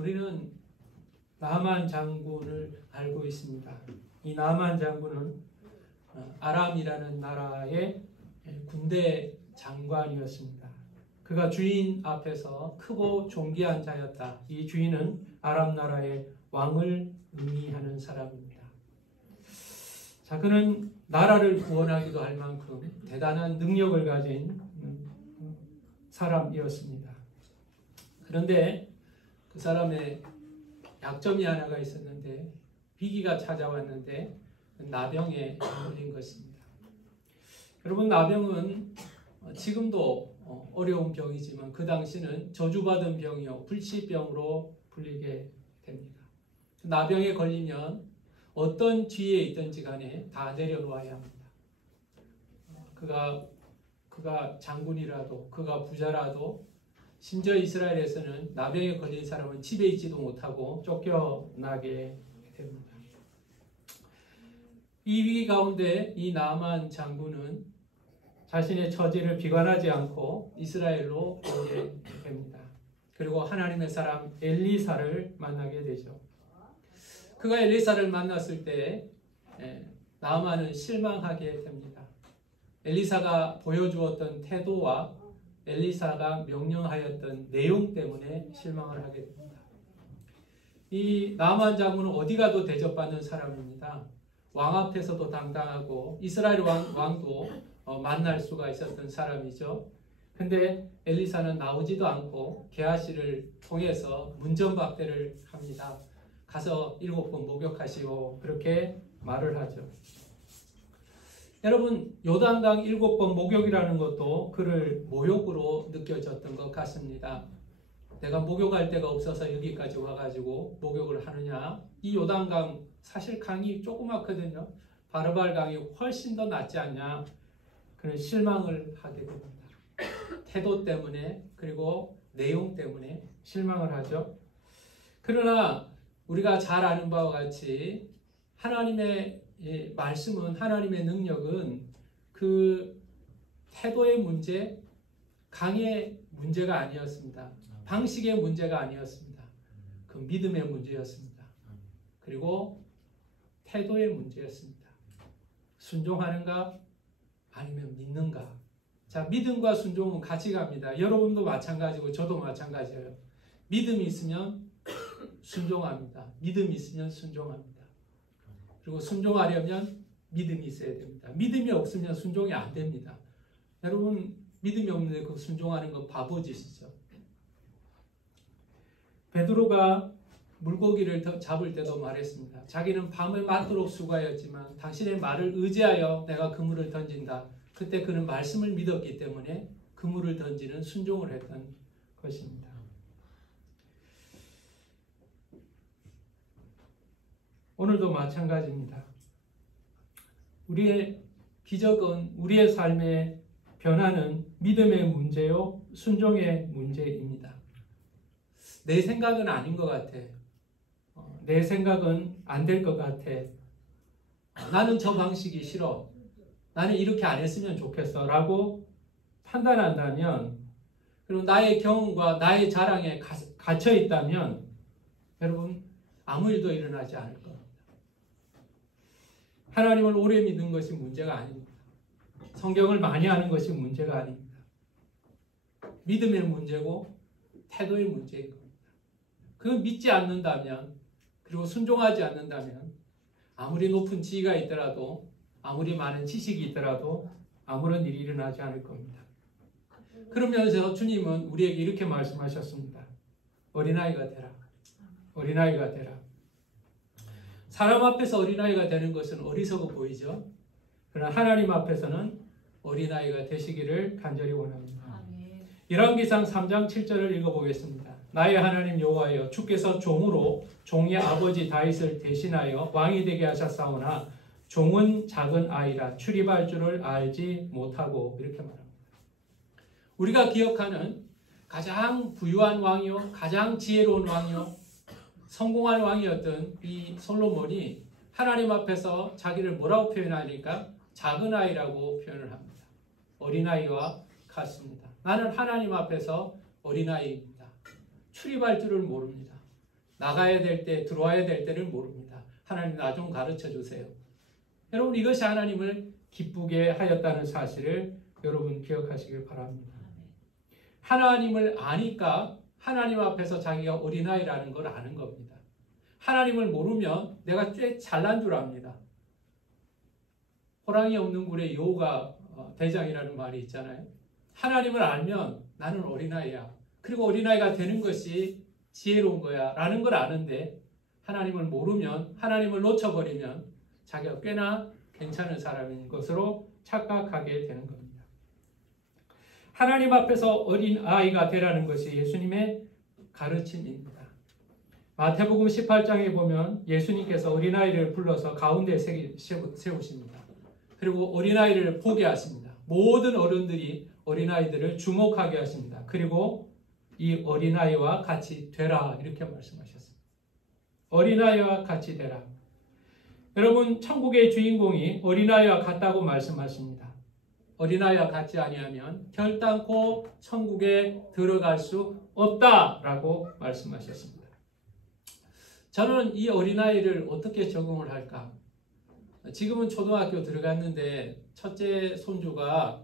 우리는 나만 장군을 알고 있습니다. 이 나만 장군은 아람이라는 나라의 군대 장관이었습니다. 그가 주인 앞에서 크고 존귀한 자였다. 이 주인은 아람 나라의 왕을 의미하는 사람입니다. 자, 그는 나라를 구원하기도 할 만큼 대단한 능력을 가진 사람이었습니다. 그런데 그 사람의 약점이 하나가 있었는데, 위기가 찾아왔는데 나병에 걸린 것입니다. 여러분, 나병은 지금도 어려운 병이지만 그 당시는 저주받은 병이요 불치병으로 불리게 됩니다. 나병에 걸리면 어떤 뒤에 있든지 간에 다 내려놓아야 합니다. 그가 장군이라도, 그가 부자라도, 심지어 이스라엘에서는 나병에 걸린 사람은 집에 있지도 못하고 쫓겨나게 됩니다. 이 위기 가운데 이 나만 장군은 자신의 처지를 비관하지 않고 이스라엘로 오게 됩니다. 그리고 하나님의 사람 엘리사를 만나게 되죠. 그가 엘리사를 만났을 때 나만은 실망하게 됩니다. 엘리사가 보여주었던 태도와 엘리사가 명령하였던 내용 때문에 실망을 하게 됩니다. 이 나만 장군은 어디 가도 대접받는 사람입니다. 왕 앞에서도 당당하고 이스라엘 왕도 만날 수가 있었던 사람이죠. 근데 엘리사는 나오지도 않고 게하시를 통해서 문전박대를 합니다. 가서 7번 목욕하시오, 그렇게 말을 하죠. 여러분, 요단강 7번 목욕이라는 것도 그를 모욕으로 느껴졌던 것 같습니다. 내가 목욕할 데가 없어서 여기까지 와가지고 목욕을 하느냐. 이 요단강 사실 강이 조그맣거든요. 바르발 강이 훨씬 더 낫지 않냐. 그런 실망을 하게 됩니다. 태도 때문에, 그리고 내용 때문에 실망을 하죠. 그러나 우리가 잘 아는 바와 같이 하나님의 말씀은, 하나님의 능력은 그 태도의 문제, 강의 문제가 아니었습니다. 방식의 문제가 아니었습니다. 그 믿음의 문제였습니다. 그리고 태도의 문제였습니다. 순종하는가 아니면 믿는가. 자, 믿음과 순종은 같이 갑니다. 여러분도 마찬가지고 저도 마찬가지예요. 믿음이 있으면 순종합니다. 믿음이 있으면 순종합니다. 그리고 순종하려면 믿음이 있어야 됩니다. 믿음이 없으면 순종이 안 됩니다. 여러분, 믿음이 없는데 그 순종하는 건 바보짓이죠. 베드로가 물고기를 잡을 때도 말했습니다. 자기는 밤을 맞도록 수고하였지만 당신의 말을 의지하여 내가 그물을 던진다. 그때 그는 말씀을 믿었기 때문에 그물을 던지는 순종을 했던 것입니다. 오늘도 마찬가지입니다. 우리의 기적은, 우리의 삶의 변화는 믿음의 문제요, 순종의 문제입니다. 내 생각은 아닌 것 같아. 내 생각은 안 될 것 같아. 나는 저 방식이 싫어. 나는 이렇게 안 했으면 좋겠어. 라고 판단한다면, 그리고 나의 경험과 나의 자랑에 갇혀 있다면, 여러분, 아무 일도 일어나지 않을 겁니다. 하나님을 오래 믿는 것이 문제가 아닙니다. 성경을 많이 아는 것이 문제가 아닙니다. 믿음의 문제고 태도의 문제인 겁니다. 그걸 믿지 않는다면, 그리고 순종하지 않는다면 아무리 높은 지위가 있더라도, 아무리 많은 지식이 있더라도 아무런 일이 일어나지 않을 겁니다. 그러면서 주님은 우리에게 이렇게 말씀하셨습니다. 어린아이가 되라. 어린아이가 되라. 사람 앞에서 어린아이가 되는 것은 어리석어 보이죠. 그러나 하나님 앞에서는 어린아이가 되시기를 간절히 원합니다. 열왕기상 3장 7절을 읽어보겠습니다. 나의 하나님 여호와여, 주께서 종으로 종의 아버지 다윗을 대신하여 왕이 되게 하셨사오나 종은 작은 아이라 출입할 줄을 알지 못하고, 이렇게 말합니다. 우리가 기억하는 가장 부유한 왕이요, 가장 지혜로운 왕이요, 성공한 왕이었던 이 솔로몬이 하나님 앞에서 자기를 뭐라고 표현하니까 작은 아이라고 표현을 합니다. 어린아이와 같습니다. 나는 하나님 앞에서 어린아이입니다. 출입할 줄을 모릅니다. 나가야 될 때, 들어와야 될 때를 모릅니다. 하나님 나 좀 가르쳐 주세요. 여러분 이것이 하나님을 기쁘게 하였다는 사실을 여러분 기억하시길 바랍니다. 하나님을 아니까 하나님 앞에서 자기가 어린아이라는 걸 아는 겁니다. 하나님을 모르면 내가 꽤 잘난 줄 압니다. 호랑이 없는 굴에 여우가 대장이라는 말이 있잖아요. 하나님을 알면 나는 어린아이야. 그리고 어린아이가 되는 것이 지혜로운 거야 라는 걸 아는데 하나님을 모르면, 하나님을 놓쳐버리면 자기가 꽤나 괜찮은 사람인 것으로 착각하게 되는 겁니다. 하나님 앞에서 어린아이가 되라는 것이 예수님의 가르침입니다. 마태복음 18장에 보면 예수님께서 어린아이를 불러서 가운데 세우십니다. 그리고 어린아이를 보게 하십니다. 모든 어른들이 어린아이들을 주목하게 하십니다. 그리고 이 어린아이와 같이 되라 이렇게 말씀하셨습니다. 어린아이와 같이 되라. 여러분 천국의 주인공이 어린아이와 같다고 말씀하십니다. 어린아이와 같지 아니하면 결단코 천국에 들어갈 수 없다라고 말씀하셨습니다. 저는 이 어린아이를 어떻게 적응을 할까? 지금은 초등학교 들어갔는데 첫째 손주가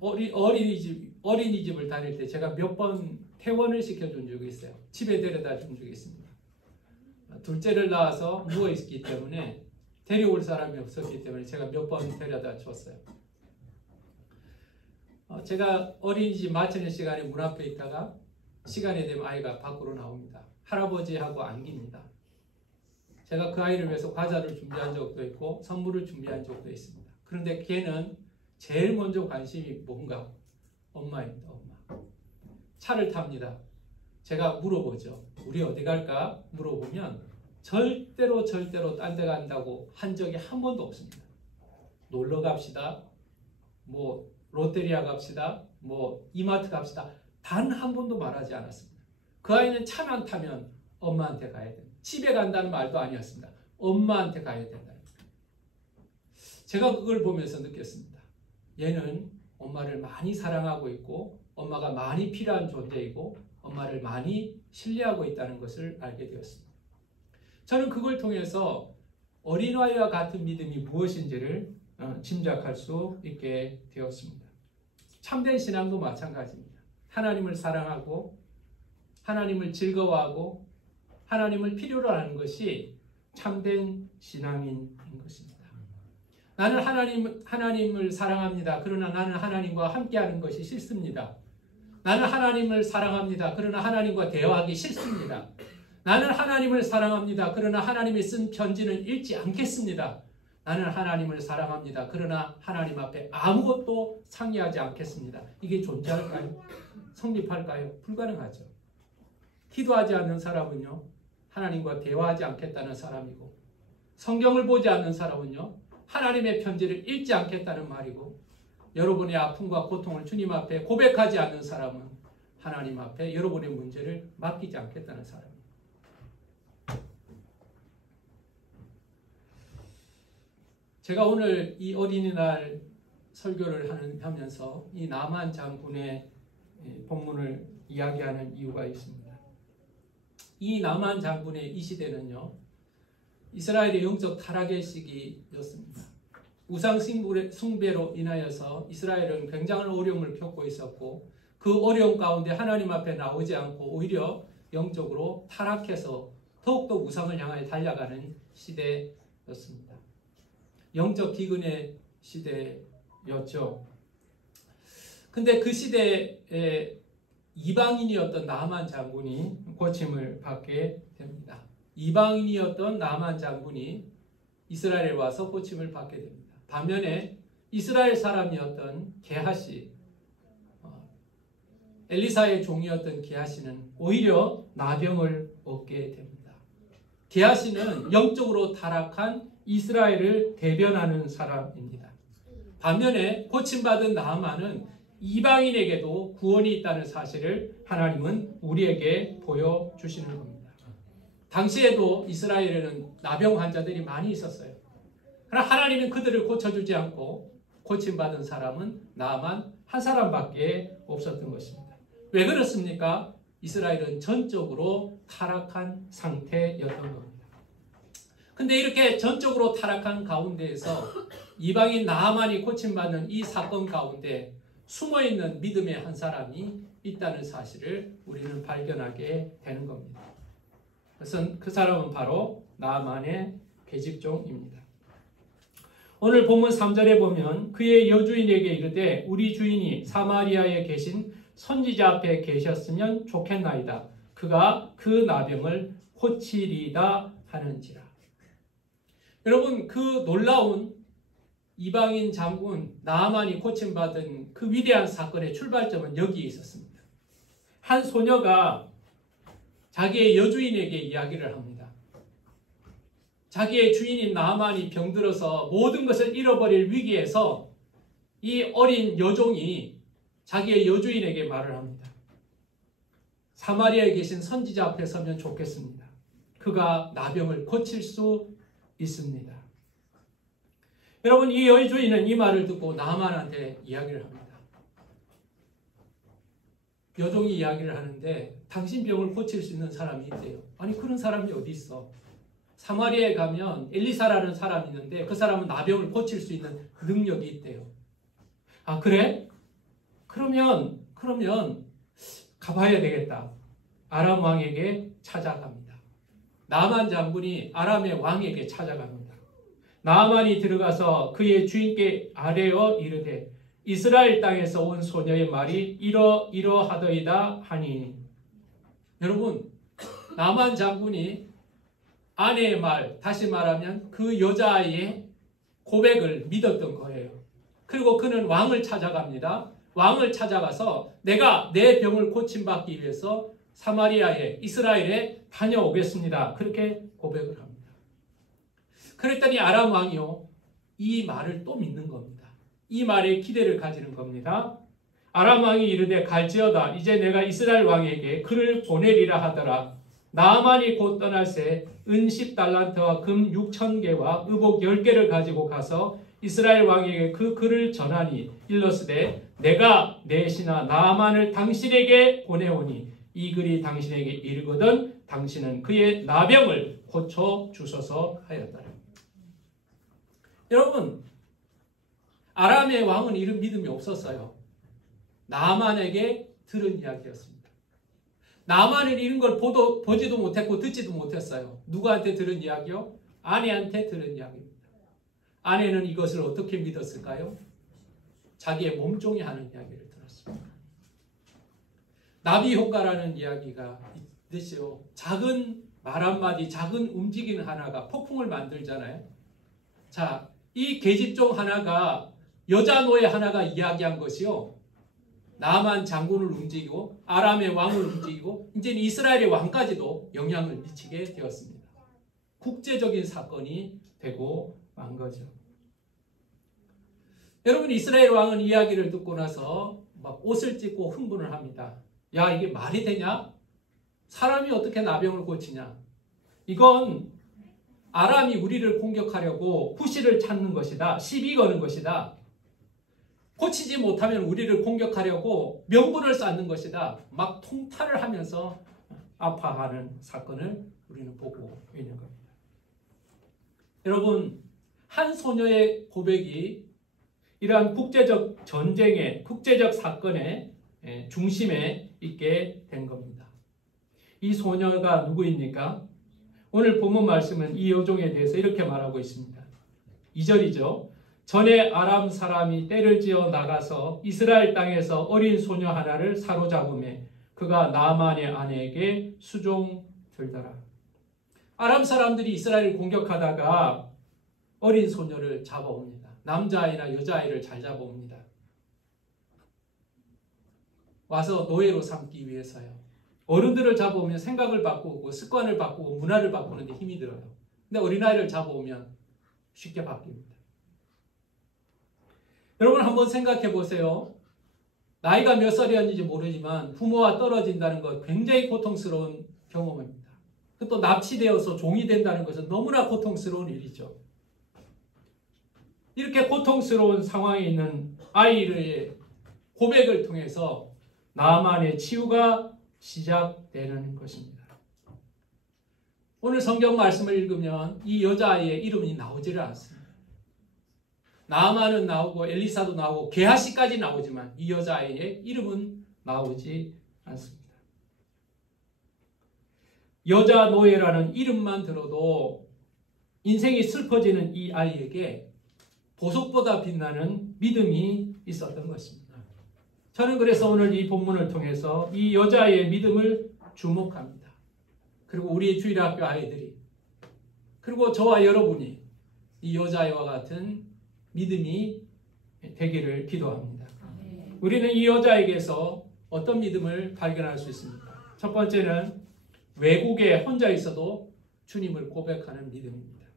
어린이집을 다닐 때 제가 몇 번 퇴원을 시켜준 적이 있어요. 집에 데려다 준 적이 있습니다. 둘째를 낳아서 누워있기 때문에 데려올 사람이 없었기 때문에 제가 몇 번 데려다 줬어요. 제가 어린이집 마치는 시간에 문 앞에 있다가 시간이 되면 아이가 밖으로 나옵니다. 할아버지하고 안깁니다. 제가 그 아이를 위해서 과자를 준비한 적도 있고 선물을 준비한 적도 있습니다. 그런데 걔는 제일 먼저 관심이 뭔가? 엄마입니다. 엄마. 차를 탑니다. 제가 물어보죠. 우리 어디 갈까? 물어보면 절대로 딴 데 간다고 한 적이 한 번도 없습니다. 놀러 갑시다. 뭐 롯데리아 갑시다. 뭐 이마트 갑시다. 단 한 번도 말하지 않았습니다. 그 아이는 차만 타면 엄마한테 가야 됩니다. 집에 간다는 말도 아니었습니다. 엄마한테 가야 된다. 제가 그걸 보면서 느꼈습니다. 얘는 엄마를 많이 사랑하고 있고 엄마가 많이 필요한 존재이고 엄마를 많이 신뢰하고 있다는 것을 알게 되었습니다. 저는 그걸 통해서 어린아이와 같은 믿음이 무엇인지를 짐작할 수 있게 되었습니다. 참된 신앙도 마찬가지입니다. 하나님을 사랑하고 하나님을 즐거워하고 하나님을 필요로 하는 것이 참된 신앙인 것입니다. 나는 하나님을 사랑합니다. 그러나 나는 하나님과 함께하는 것이 싫습니다. 나는 하나님을 사랑합니다. 그러나 하나님과 대화하기 싫습니다. 나는 하나님을 사랑합니다. 그러나 하나님이 쓴 편지는 읽지 않겠습니다. 나는 하나님을 사랑합니다. 그러나 하나님 앞에 아무것도 상의하지 않겠습니다. 이게 존재할까요? 성립할까요? 불가능하죠. 기도하지 않는 사람은요, 하나님과 대화하지 않겠다는 사람이고, 성경을 보지 않는 사람은요, 하나님의 편지를 읽지 않겠다는 말이고, 여러분의 아픔과 고통을 주님 앞에 고백하지 않는 사람은 하나님 앞에 여러분의 문제를 맡기지 않겠다는 사람입니다. 제가 오늘 이 어린이날 설교를 하면서 이 나만 장군의 본문을 이야기하는 이유가 있습니다. 이 나만 장군의 이 시대는요, 이스라엘의 영적 타락의 시기였습니다. 우상 숭배로 인하여서 이스라엘은 굉장한 어려움을 겪고 있었고 그 어려움 가운데 하나님 앞에 나오지 않고 오히려 영적으로 타락해서 더욱더 우상을 향하여 달려가는 시대였습니다. 영적 기근의 시대였죠. 근데 그 시대에 이방인이었던 나만 장군이 고침을 받게 됩니다. 이방인이었던 나만 장군이 이스라엘에 와서 고침을 받게 됩니다. 반면에 이스라엘 사람이었던 게하시, 엘리사의 종이었던 게하시는 오히려 나병을 얻게 됩니다. 게하시는 영적으로 타락한 이스라엘을 대변하는 사람입니다. 반면에 고침받은 나아만은 이방인에게도 구원이 있다는 사실을 하나님은 우리에게 보여주시는 겁니다. 당시에도 이스라엘에는 나병 환자들이 많이 있었어요. 그러나 하나님은 그들을 고쳐주지 않고 고침받은 사람은 나만 한 사람밖에 없었던 것입니다. 왜 그렇습니까? 이스라엘은 전적으로 타락한 상태였던 겁니다. 근데 이렇게 전적으로 타락한 가운데에서 이방인 나아만이 고침받는 이 사건 가운데 숨어있는 믿음의 한 사람이 있다는 사실을 우리는 발견하게 되는 겁니다. 그래서 그 사람은 바로 나아만의 계집종입니다. 오늘 본문 3절에 보면 그의 여주인에게 이르되 우리 주인이 사마리아에 계신 선지자 앞에 계셨으면 좋겠나이다. 그가 그 나병을 고치리다 하는지라. 여러분, 그 놀라운 이방인 장군 나아만이 고침받은 그 위대한 사건의 출발점은 여기에 있었습니다. 한 소녀가 자기의 여주인에게 이야기를 합니다. 자기의 주인인 나아만이 병들어서 모든 것을 잃어버릴 위기에서 이 어린 여종이 자기의 여주인에게 말을 합니다. 사마리아에 계신 선지자 앞에 서면 좋겠습니다. 그가 나병을 고칠 수 있습니다. 여러분, 이 여주인은 이 말을 듣고 나아만한테 이야기를 합니다. 여종이 이야기를 하는데 당신 병을 고칠 수 있는 사람이 있대요. 아니, 그런 사람이 어디 있어? 사마리아에 가면 엘리사라는 사람이 있는데 그 사람은 나병을 고칠 수 있는 능력이 있대요. 아, 그래? 그러면 가봐야 되겠다. 아람 왕에게 찾아갑니다. 나아만 장군이 아람의 왕에게 찾아갑니다. 나아만이 들어가서 그의 주인께 아뢰어 이르되 이스라엘 땅에서 온 소녀의 말이 이러하더이다 하니. 여러분, 나아만 장군이 아내의 말, 다시 말하면 그 여자아이의 고백을 믿었던 거예요. 그리고 그는 왕을 찾아갑니다. 왕을 찾아가서 내가 내 병을 고침받기 위해서 사마리아에, 이스라엘에 다녀오겠습니다. 그렇게 고백을 합니다. 그랬더니 아람 왕이요, 이 말을 또 믿는 겁니다. 이 말에 기대를 가지는 겁니다. 아람 왕이 이르되 갈지어다. 이제 내가 이스라엘 왕에게 그를 보내리라 하더라. 나아만이 곧 떠날새 은 10달란트와 금 6,000개와 의복 10개를 가지고 가서 이스라엘 왕에게 그 글을 전하니 일러스되 내가 내 신하 나아만을 당신에게 보내오니 이 글이 당신에게 이르거든 당신은 그의 나병을 고쳐 주소서 하였더라. 여러분, 아람의 왕은 이런 믿음이 없었어요. 나아만에게 들은 이야기였습니다. 나아만은 이런 걸 보지도 못했고 듣지도 못했어요. 누구한테 들은 이야기요? 아내한테 들은 이야기입니다. 아내는 이것을 어떻게 믿었을까요? 자기의 몸종이 하는 이야기를 들었습니다. 나비 효과라는 이야기가 있듯이요. 작은 말 한마디, 작은 움직임 하나가 폭풍을 만들잖아요. 자, 이 계집종 하나가, 여자 노예 하나가 이야기한 것이요, 나아만 장군을 움직이고 아람의 왕을 움직이고 이제는 이스라엘의 왕까지도 영향을 미치게 되었습니다. 국제적인 사건이 되고 만 거죠. 여러분, 이스라엘 왕은 이야기를 듣고 나서 막 옷을 찢고 흥분을 합니다. 야, 이게 말이 되냐? 사람이 어떻게 나병을 고치냐? 이건 아람이 우리를 공격하려고 후시를 찾는 것이다. 시비 거는 것이다. 고치지 못하면 우리를 공격하려고 명분을 쌓는 것이다. 막 통탄을 하면서 아파하는 사건을 우리는 보고 있는 겁니다. 여러분, 한 소녀의 고백이 이러한 국제적 전쟁의, 국제적 사건의 중심에 있게 된 겁니다. 이 소녀가 누구입니까? 오늘 본문 말씀은 이 여종에 대해서 이렇게 말하고 있습니다. 2절이죠. 전에 아람 사람이 떼를 지어 나가서 이스라엘 땅에서 어린 소녀 하나를 사로잡음에 그가 나아만의 아내에게 수종 들더라. 아람 사람들이 이스라엘을 공격하다가 어린 소녀를 잡아옵니다. 남자아이나 여자아이를 잘 잡아옵니다. 와서 노예로 삼기 위해서요. 어른들을 잡아오면 생각을 바꾸고 습관을 바꾸고 문화를 바꾸는데 힘이 들어요. 근데 어린아이를 잡아오면 쉽게 바뀝니다. 여러분, 한번 생각해 보세요. 나이가 몇 살이었는지 모르지만 부모와 떨어진다는 것 굉장히 고통스러운 경험입니다. 또 납치되어서 종이 된다는 것은 너무나 고통스러운 일이죠. 이렇게 고통스러운 상황에 있는 아이의 고백을 통해서 나아만의 치유가 시작되는 것입니다. 오늘 성경 말씀을 읽으면 이 여자아이의 이름이 나오지를 않습니다. 나아만은 나오고 엘리사도 나오고 게하시까지 나오지만 이 여자아이의 이름은 나오지 않습니다. 여자 노예라는 이름만 들어도 인생이 슬퍼지는 이 아이에게 보석보다 빛나는 믿음이 있었던 것입니다. 저는 그래서 오늘 이 본문을 통해서 이 여자아이의 믿음을 주목합니다. 그리고 우리 주일학교 아이들이, 그리고 저와 여러분이 이 여자아이와 같은 믿음이 되기를 기도합니다. 우리는 이 여자에게서 어떤 믿음을 발견할 수 있습니까? 첫 번째는 외국에 혼자 있어도 주님을 고백하는 믿음입니다.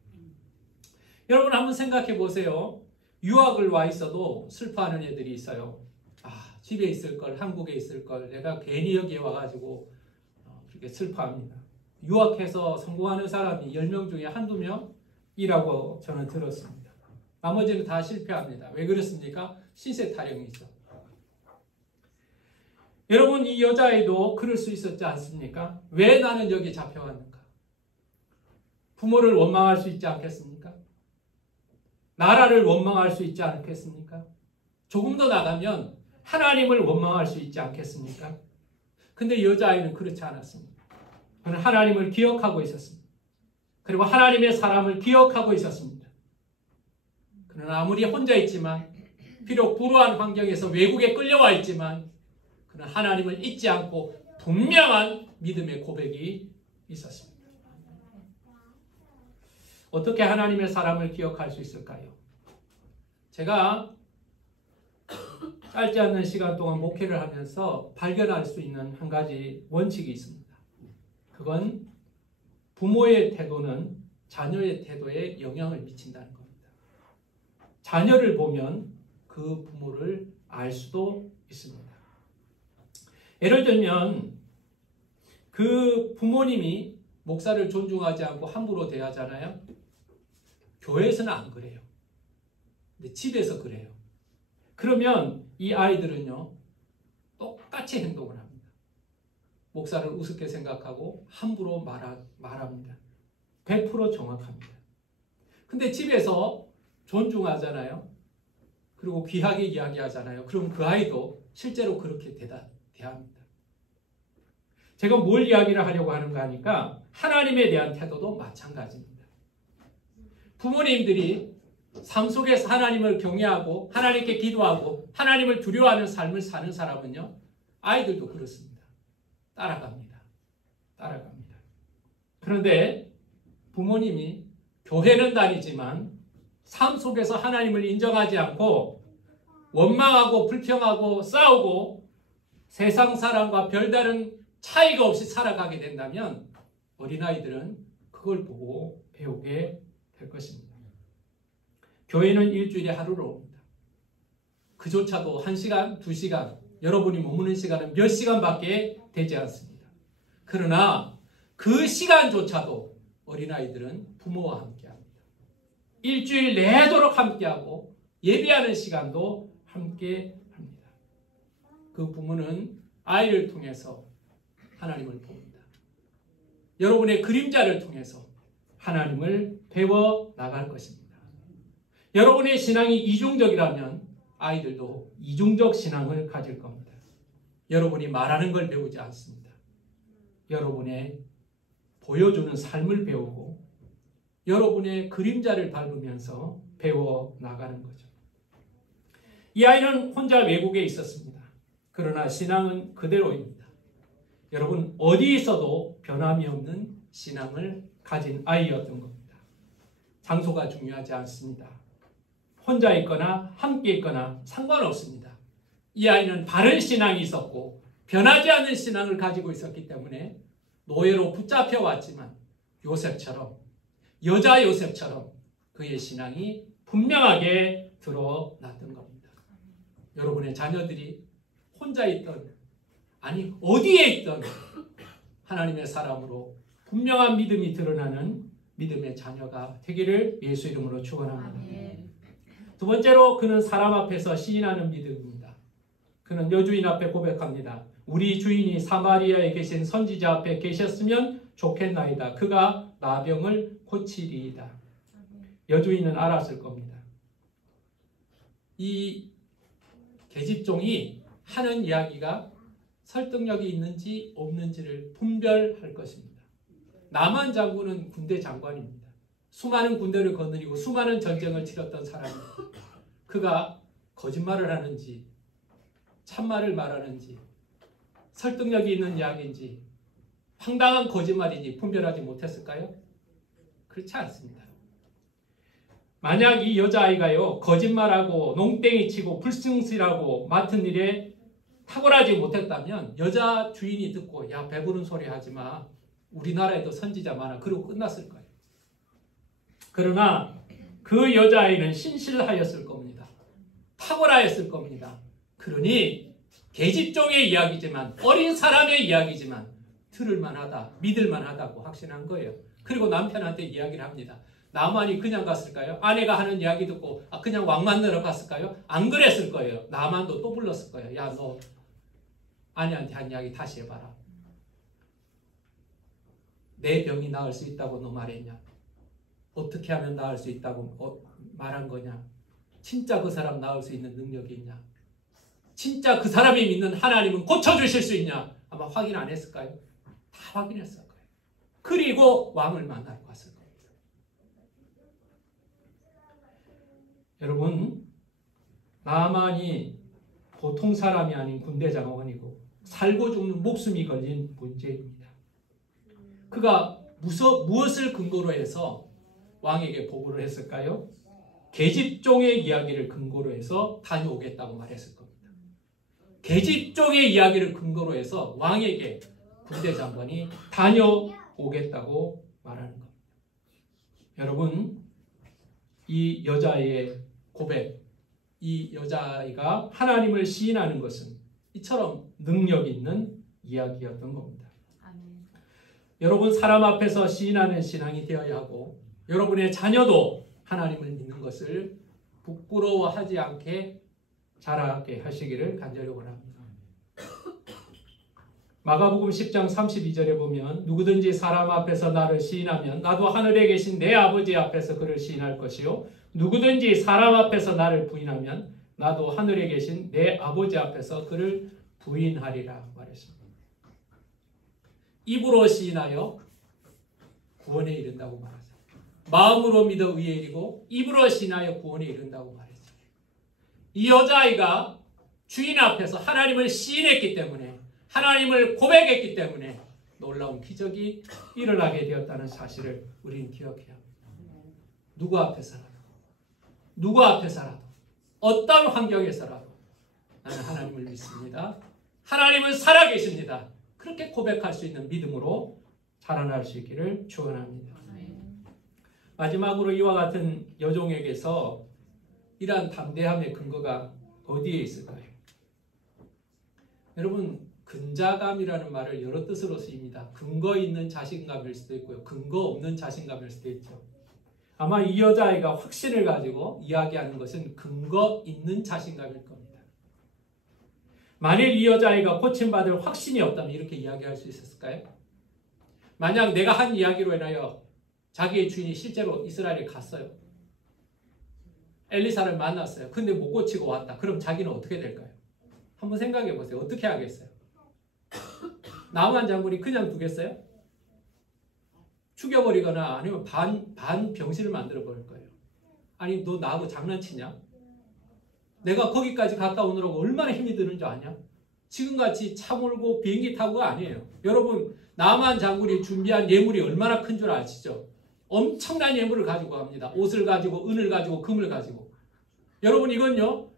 여러분 한번 생각해 보세요. 유학을 와 있어도 슬퍼하는 애들이 있어요. 집에 있을 걸, 한국에 있을 걸, 내가 괜히 여기에 와가지고 그렇게 슬퍼합니다. 유학해서 성공하는 사람이 10명 중에 한두 명이라고 저는 들었습니다. 나머지는 다 실패합니다. 왜 그렇습니까? 신세 타령이죠. 여러분 이 여자아이도 그럴 수 있었지 않습니까? 왜 나는 여기 잡혀왔는가? 부모를 원망할 수 있지 않겠습니까? 나라를 원망할 수 있지 않겠습니까? 조금 더 나가면 하나님을 원망할 수 있지 않겠습니까? 근데 여자아이는 그렇지 않았습니다. 그는 하나님을 기억하고 있었습니다. 그리고 하나님의 사람을 기억하고 있었습니다. 그는 아무리 혼자 있지만, 비록 불우한 환경에서 외국에 끌려와 있지만 그는 하나님을 잊지 않고 분명한 믿음의 고백이 있었습니다. 어떻게 하나님의 사람을 기억할 수 있을까요? 제가 짧지 않은 시간 동안 목회를 하면서 발견할 수 있는 한 가지 원칙이 있습니다. 그건 부모의 태도는 자녀의 태도에 영향을 미친다는 겁니다. 자녀를 보면 그 부모를 알 수도 있습니다. 예를 들면 그 부모님이 목사를 존중하지 않고 함부로 대하잖아요. 교회에서는 안 그래요. 근데 집에서 그래요. 그러면 이 아이들은요, 똑같이 행동을 합니다. 목사를 우습게 생각하고 함부로 말합니다. 100% 정확합니다. 근데 집에서 존중하잖아요. 그리고 귀하게 이야기하잖아요. 그럼 그 아이도 실제로 그렇게 대합니다. 제가 뭘 이야기를 하려고 하는가 하니까 하나님에 대한 태도도 마찬가지입니다. 부모님들이 삶 속에서 하나님을 경외하고 하나님께 기도하고 하나님을 두려워하는 삶을 사는 사람은요, 아이들도 그렇습니다. 따라갑니다. 그런데 부모님이 교회는 다니지만 삶 속에서 하나님을 인정하지 않고 원망하고 불평하고 싸우고 세상 사람과 별다른 차이가 없이 살아가게 된다면 어린아이들은 그걸 보고 배우게 될 것입니다. 교회는 일주일에 하루로 옵니다. 그조차도 1시간, 2시간, 여러분이 머무는 시간은 몇 시간밖에 되지 않습니다. 그러나 그 시간조차도 어린아이들은 부모와 함께합니다. 일주일 내도록 함께하고 예배하는 시간도 함께합니다. 그 부모는 아이를 통해서 하나님을 봅니다. 여러분의 그림자를 통해서 하나님을 배워 나갈 것입니다. 여러분의 신앙이 이중적이라면 아이들도 이중적 신앙을 가질 겁니다. 여러분이 말하는 걸 배우지 않습니다. 여러분의 보여주는 삶을 배우고 여러분의 그림자를 밟으면서 배워 나가는 거죠. 이 아이는 혼자 외국에 있었습니다. 그러나 신앙은 그대로입니다. 여러분 어디 있어도 변함이 없는 신앙을 가진 아이였던 겁니다. 장소가 중요하지 않습니다. 혼자 있거나 함께 있거나 상관없습니다. 이 아이는 바른 신앙이 있었고 변하지 않는 신앙을 가지고 있었기 때문에 노예로 붙잡혀 왔지만 요셉처럼, 여자 요셉처럼 그의 신앙이 분명하게 드러났던 겁니다. 여러분의 자녀들이 혼자 있던, 아니 어디에 있던 하나님의 사람으로 분명한 믿음이 드러나는 믿음의 자녀가 되기를 예수 이름으로 축원합니다. 두 번째로 그는 사람 앞에서 시인하는 믿음입니다. 그는 여주인 앞에 고백합니다. 우리 주인이 사마리아에 계신 선지자 앞에 계셨으면 좋겠나이다. 그가 나병을 고치리이다. 여주인은 알았을 겁니다. 이 계집종이 하는 이야기가 설득력이 있는지 없는지를 분별할 것입니다. 나만 장군은 군대 장관입니다. 수많은 군대를 거느리고 수많은 전쟁을 치렀던 사람입니다. 그가 거짓말을 하는지 참말을 말하는지 설득력이 있는 이야기인지 황당한 거짓말인지 분별하지 못했을까요? 그렇지 않습니다. 만약 이 여자아이가요 거짓말하고 농땡이 치고 불승실하고 맡은 일에 탁월하지 못했다면 여자 주인이 듣고 야 배부른 소리 하지마 우리나라에도 선지자 많아 그러고 끝났을 거예요. 그러나 그 여자아이는 신실하였을 겁니다. 탁월하였을 겁니다. 그러니 계집종의 이야기지만 어린 사람의 이야기지만 들을만하다 믿을만하다고 확신한 거예요. 그리고 남편한테 이야기를 합니다. 나만이 그냥 갔을까요? 아내가 하는 이야기 듣고 그냥 왕 만나러 갔을까요? 안 그랬을 거예요. 나만도 또 불렀을 거예요. 야 너 아내한테 한 이야기 다시 해봐라. 내 병이 나을 수 있다고 너 말했냐? 어떻게 하면 나을 수 있다고 말한 거냐? 진짜 그 사람 나을 수 있는 능력이 있냐? 진짜 그 사람이 믿는 하나님은 고쳐주실 수 있냐? 아마 확인 안 했을까요? 다 확인했을 거예요. 그리고 왕을 만나러 갔을 겁니다. 여러분, 나만이 보통 사람이 아닌 군대 장관이고 살고 죽는 목숨이 걸린 문제입니다. 그가 무엇을 근거로 해서 왕에게 보고를 했을까요? 계집종의 이야기를 근거로 해서 다녀오겠다고 말했을 겁니다. 계집종의 이야기를 근거로 해서 왕에게 군대 장관이 다녀오겠다고 말하는 겁니다. 여러분, 이 여자의 고백, 이 여자아이가 하나님을 시인하는 것은 이처럼 능력 있는 이야기였던 겁니다. 아멘. 여러분 사람 앞에서 시인하는 신앙이 되어야 하고 여러분의 자녀도 하나님을 믿는 것을 부끄러워하지 않게 자라게 하시기를 간절히 원합니다. 마가복음 10장 32절에 보면 누구든지 사람 앞에서 나를 시인하면 나도 하늘에 계신 내 아버지 앞에서 그를 시인할 것이요 누구든지 사람 앞에서 나를 부인하면 나도 하늘에 계신 내 아버지 앞에서 그를 부인하리라 말했습니다. 입으로 시인하여 구원에 이른다고 말하죠. 마음으로 믿어 의에 이르고 입으로 시인하여 구원에 이른다고 말했죠. 이 여자아이가 주인 앞에서 하나님을 시인했기 때문에 하나님을 고백했기 때문에 놀라운 기적이 일어나게 되었다는 사실을 우리는 기억해야 합니다. 누구 앞에서라도 어떤 환경에서라도 나는 하나님을 믿습니다. 하나님은 살아계십니다. 그렇게 고백할 수 있는 믿음으로 자라날 수 있기를 축원합니다. 마지막으로 이와 같은 여종에게서 이러한 담대함의 근거가 어디에 있을까요? 여러분 근자감이라는 말을 여러 뜻으로 쓰입니다. 근거 있는 자신감일 수도 있고요. 근거 없는 자신감일 수도 있죠. 아마 이 여자아이가 확신을 가지고 이야기하는 것은 근거 있는 자신감일 겁니다. 만일 이 여자아이가 고침받을 확신이 없다면 이렇게 이야기할 수 있었을까요? 만약 내가 한 이야기로 인하여 자기의 주인이 실제로 이스라엘에 갔어요. 엘리사를 만났어요. 근데 못 고치고 왔다. 그럼 자기는 어떻게 될까요? 한번 생각해 보세요. 어떻게 하겠어요? 나만 장군이 그냥 두겠어요? 죽여버리거나 아니면 반 병신을 만들어 버릴 거예요. 아니 너 나하고 장난치냐? 내가 거기까지 갔다 오느라고 얼마나 힘이 드는 줄 아냐? 지금같이 차 몰고 비행기 타고가 아니에요. 여러분 나만 장군이 준비한 예물이 얼마나 큰 줄 아시죠? 엄청난 예물을 가지고 갑니다. 옷을 가지고 은을 가지고 금을 가지고. 여러분 이건요.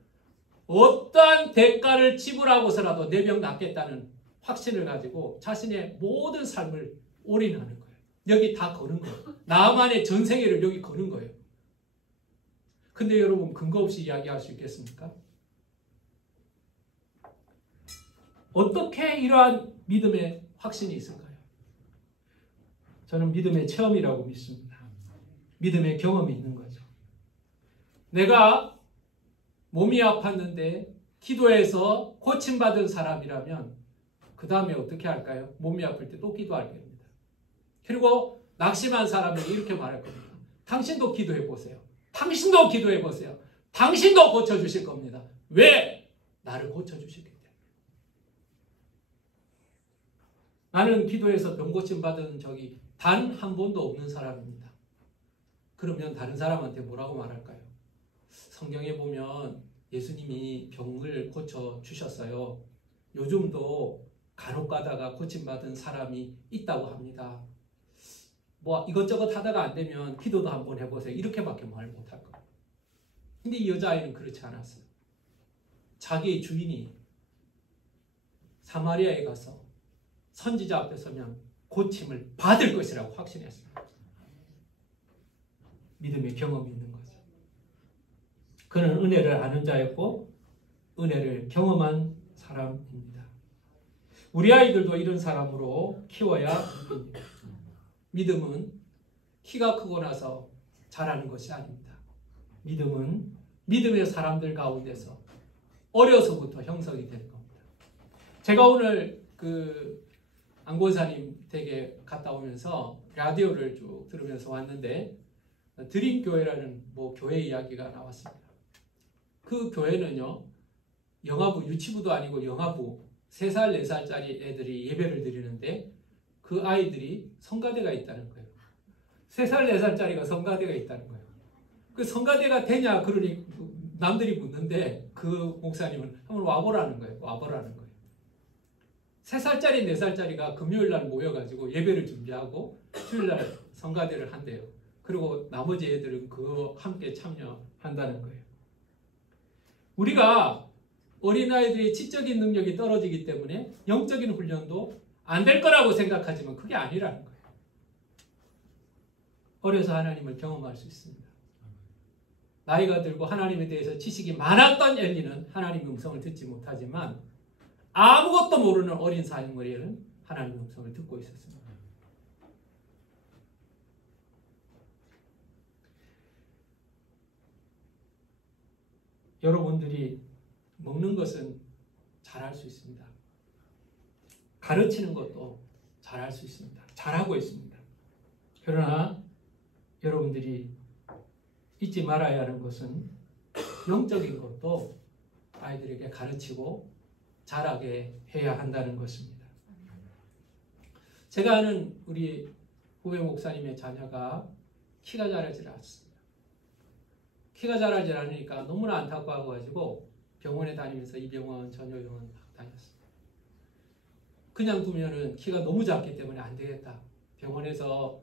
어떠한 대가를 지불하고서라도 내 병 낫겠다는 확신을 가지고 자신의 모든 삶을 올인하는 거예요. 여기 다 거는 거예요. 나만의 전생애를 여기 거는 거예요. 근데 여러분 근거 없이 이야기할 수 있겠습니까? 어떻게 이러한 믿음의 확신이 있을까요? 저는 믿음의 체험이라고 믿습니다. 믿음의 경험이 있는 거죠. 내가 몸이 아팠는데 기도해서 고침받은 사람이라면 그 다음에 어떻게 할까요? 몸이 아플 때 또 기도할 겁니다. 그리고 낙심한 사람에게 이렇게 말할 겁니다. 당신도 기도해 보세요. 당신도 기도해 보세요. 당신도 고쳐주실 겁니다. 왜? 나를 고쳐주시기 때문에. 나는 기도해서 병 고침받은 적이 단 한 번도 없는 사람입니다. 그러면 다른 사람한테 뭐라고 말할까요? 성경에 보면 예수님이 병을 고쳐주셨어요. 요즘도 간혹 가다가 고침받은 사람이 있다고 합니다. 뭐 이것저것 하다가 안 되면 기도도 한번 해보세요. 이렇게밖에 말 못할 거예요. 근데 이 여자아이는 그렇지 않았어요. 자기의 주인이 사마리아에 가서 선지자 앞에 서면 고침을 받을 것이라고 확신했습니다. 믿음의 경험이 있는 거죠. 그는 은혜를 아는 자였고 은혜를 경험한 사람입니다. 우리 아이들도 이런 사람으로 키워야 합니다. 믿음은 키가 크고 나서 자라는 것이 아닙니다. 믿음은 믿음의 사람들 가운데서 어려서부터 형성이 되는 겁니다. 제가 오늘 안권사님 댁에 갔다 오면서 라디오를 쭉 들으면서 왔는데 드림교회라는 교회 이야기가 나왔습니다. 그 교회는요, 영아부, 유치부도 아니고 영아부 3살, 4살짜리 애들이 예배를 드리는데 그 아이들이 성가대가 있다는 거예요. 3살, 4살짜리가 성가대가 있다는 거예요. 그 성가대가 되냐 그러니 남들이 묻는데 그 목사님은 한번 와보라는 거예요. 와보라는 거예요. 3살짜리, 4살짜리가 금요일날 모여가지고 예배를 준비하고 주일날 성가대를 한대요. 그리고 나머지 애들은 그거 함께 참여한다는 거예요. 우리가 어린아이들의 지적인 능력이 떨어지기 때문에 영적인 훈련도 안 될 거라고 생각하지만 그게 아니라는 거예요. 어려서 하나님을 경험할 수 있습니다. 나이가 들고 하나님에 대해서 지식이 많았던 엘리는 하나님의 음성을 듣지 못하지만 아무것도 모르는 어린 사무엘은 하나님의 음성을 듣고 있었습니다. 여러분들이 먹는 것은 잘할 수 있습니다. 가르치는 것도 잘할 수 있습니다. 잘하고 있습니다. 그러나 여러분들이 잊지 말아야 하는 것은 영적인 것도 아이들에게 가르치고 잘하게 해야 한다는 것입니다. 제가 아는 우리 후배 목사님의 자녀가 키가 자라질 않습니다. 키가 자라질 않으니까 너무나 안타까워가지고 병원에 다니면서 이 병원, 전요병원 다녔습니다. 그냥 두면은 키가 너무 작기 때문에 안 되겠다. 병원에서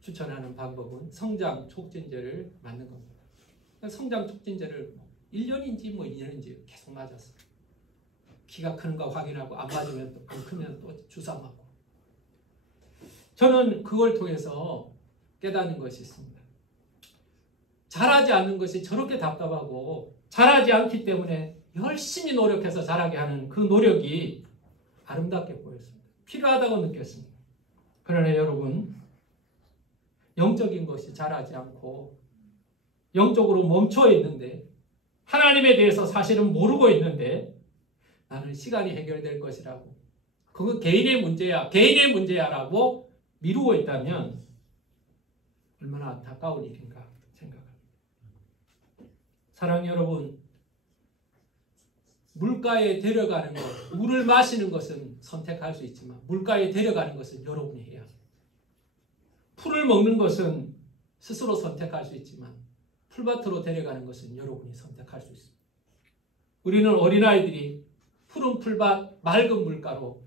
추천하는 방법은 성장 촉진제를 맞는 겁니다. 성장 촉진제를 1년인지 2년인지 계속 맞았어요. 키가 크는가 확인하고 안 맞으면 또 크면 또 주사 맞고. 저는 그걸 통해서 깨닫는 것이 있습니다. 잘하지 않는 것이 저렇게 답답하고 잘하지 않기 때문에 열심히 노력해서 잘하게 하는 그 노력이 아름답게 보였습니다. 필요하다고 느꼈습니다. 그러나 여러분, 영적인 것이 자라지 않고 영적으로 멈춰 있는데 하나님에 대해서 사실은 모르고 있는데 나는 시간이 해결될 것이라고 그거 개인의 문제야 라고 미루고 있다면 얼마나 안타까운 일인가 생각합니다. 사랑하는 여러분, 물가에 데려가는 것, 물을 마시는 것은 선택할 수 있지만 물가에 데려가는 것은 여러분이 해야 합니다. 풀을 먹는 것은 스스로 선택할 수 있지만 풀밭으로 데려가는 것은 여러분이 선택할 수 있습니다. 우리는 어린아이들이 푸른 풀밭, 맑은 물가로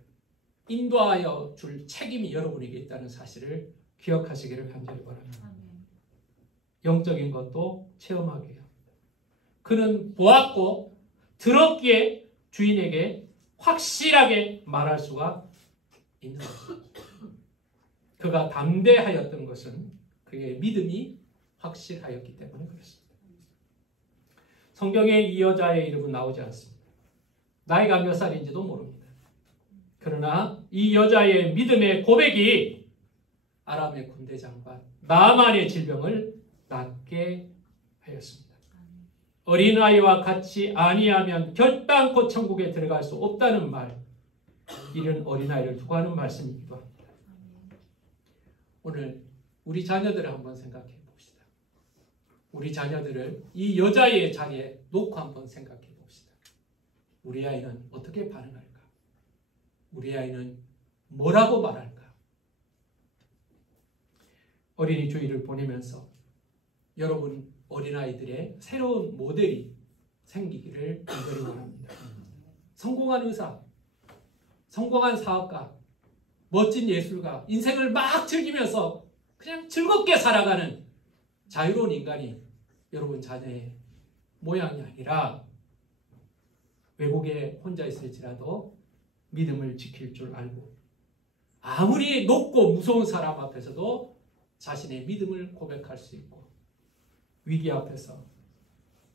인도하여 줄 책임이 여러분에게 있다는 사실을 기억하시기를 간절히 바랍니다. 영적인 것도 체험하게 해야 합니다. 그는 보았고 들었기에 주인에게 확실하게 말할 수가 있는 것입니다. 그가 담대하였던 것은 그의 믿음이 확실하였기 때문에 그렇습니다. 성경에 이 여자의 이름은 나오지 않습니다. 나이가 몇 살인지도 모릅니다. 그러나 이 여자의 믿음의 고백이 아람의 군대 장관 나만의 질병을 낫게 하였습니다. 어린아이와 같이 아니하면 결단코 천국에 들어갈 수 없다는 말, 이런 어린아이를 두고 하는 말씀이기도 합니다. 오늘 우리 자녀들을 한번 생각해 봅시다. 우리 자녀들을 이 여자의 자리에 놓고 한번 생각해 봅시다. 우리 아이는 어떻게 반응할까? 우리 아이는 뭐라고 말할까? 어린이 주일을 보내면서 여러분 어린아이들의 새로운 모델이 생기기를 간절히 원합니다. 성공한 의사, 성공한 사업가, 멋진 예술가, 인생을 막 즐기면서 그냥 즐겁게 살아가는 자유로운 인간이 여러분 자녀의 모양이 아니라 외국에 혼자 있을지라도 믿음을 지킬 줄 알고 아무리 높고 무서운 사람 앞에서도 자신의 믿음을 고백할 수 있고 위기 앞에서,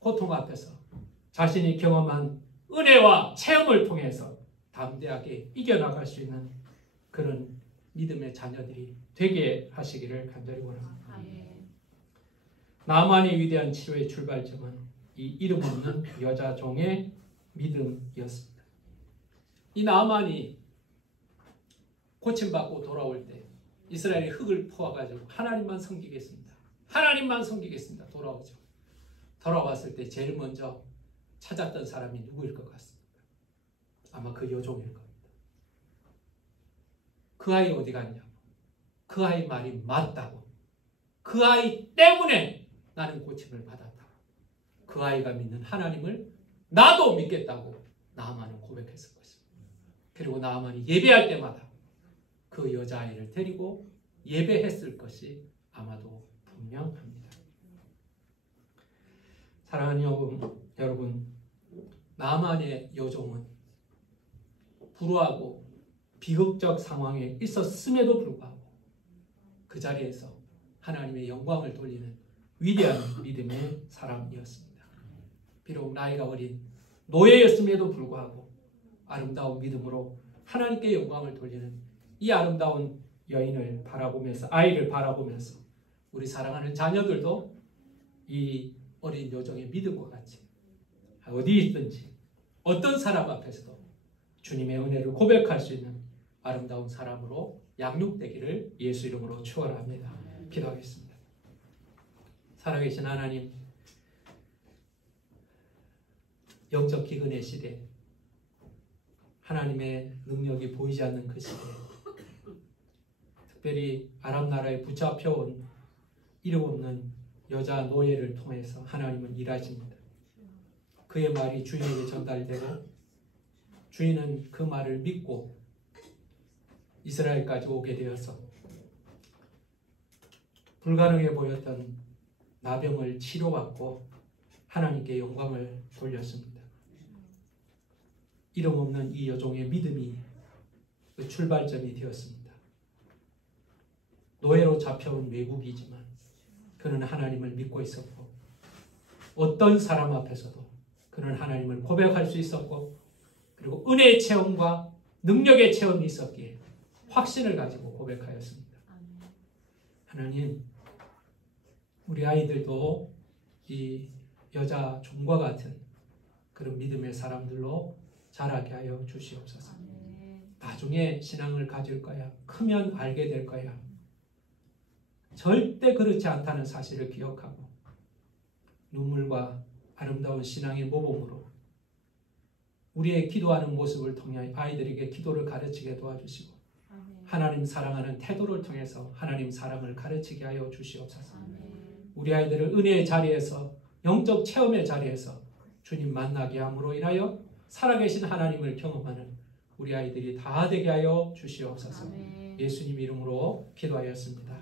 고통 앞에서 자신이 경험한 은혜와 체험을 통해서 담대하게 이겨나갈 수 있는 그런 믿음의 자녀들이 되게 하시기를 간절히 원합니다. 나만의 위대한 치료의 출발점은 이 이름 없는 여자 종의 믿음이었습니다. 이 나만이 고침받고 돌아올 때 이스라엘의 흙을 퍼와가지고 하나님만 섬기겠습니다. 하나님만 섬기겠습니다. 돌아오죠. 돌아왔을 때 제일 먼저 찾았던 사람이 누구일 것 같습니까? 아마 그 여종일 겁니다. 그 아이 어디 갔냐고. 그 아이 말이 맞다고. 그 아이 때문에 나는 고침을 받았다고. 그 아이가 믿는 하나님을 나도 믿겠다고 나아만은 고백했을 것입니다. 그리고 나아만이 예배할 때마다 그 여자아이를 데리고 예배했을 것이 아마도 분명합니다. 사랑하는 여러분, 나아만의 여종은 불우하고 비극적 상황에 있었음에도 불구하고 그 자리에서 하나님의 영광을 돌리는 위대한 믿음의 사람이었습니다. 비록 나이가 어린 노예였음에도 불구하고 아름다운 믿음으로 하나님께 영광을 돌리는 이 아름다운 여인을 바라보면서, 아이를 바라보면서 우리 사랑하는 자녀들도 이 어린 여종의 믿음과 같이 어디 있든지 어떤 사람 앞에서도 주님의 은혜를 고백할 수 있는 아름다운 사람으로 양육되기를 예수 이름으로 축원합니다. 기도하겠습니다. 살아계신 하나님, 영적 기근의 시대, 하나님의 능력이 보이지 않는 그 시대, 특별히 아랍 나라에 붙잡혀온 이름 없는 여자 노예를 통해서 하나님은 일하십니다. 그의 말이 주인에게 전달되고 주인은 그 말을 믿고 이스라엘까지 오게 되어서 불가능해 보였던 나병을 치료받고 하나님께 영광을 돌렸습니다. 이름 없는 이 여종의 믿음이 그 출발점이 되었습니다. 노예로 잡혀온 외국이지만 그는 하나님을 믿고 있었고 어떤 사람 앞에서도 그는 하나님을 고백할 수 있었고 그리고 은혜의 체험과 능력의 체험이 있었기에 확신을 가지고 고백하였습니다. 하나님, 우리 아이들도 이 여자 종과 같은 그런 믿음의 사람들로 자라게 하여 주시옵소서. 나중에 신앙을 가질 거야. 크면 알게 될 거야. 절대 그렇지 않다는 사실을 기억하고 눈물과 아름다운 신앙의 모범으로 우리의 기도하는 모습을 통해 아이들에게 기도를 가르치게 도와주시고 하나님 사랑하는 태도를 통해서 하나님 사랑을 가르치게 하여 주시옵소서. 우리 아이들을 은혜의 자리에서 영적 체험의 자리에서 주님 만나게 함으로 인하여 살아계신 하나님을 경험하는 우리 아이들이 다 되게 하여 주시옵소서. 예수님 이름으로 기도하였습니다.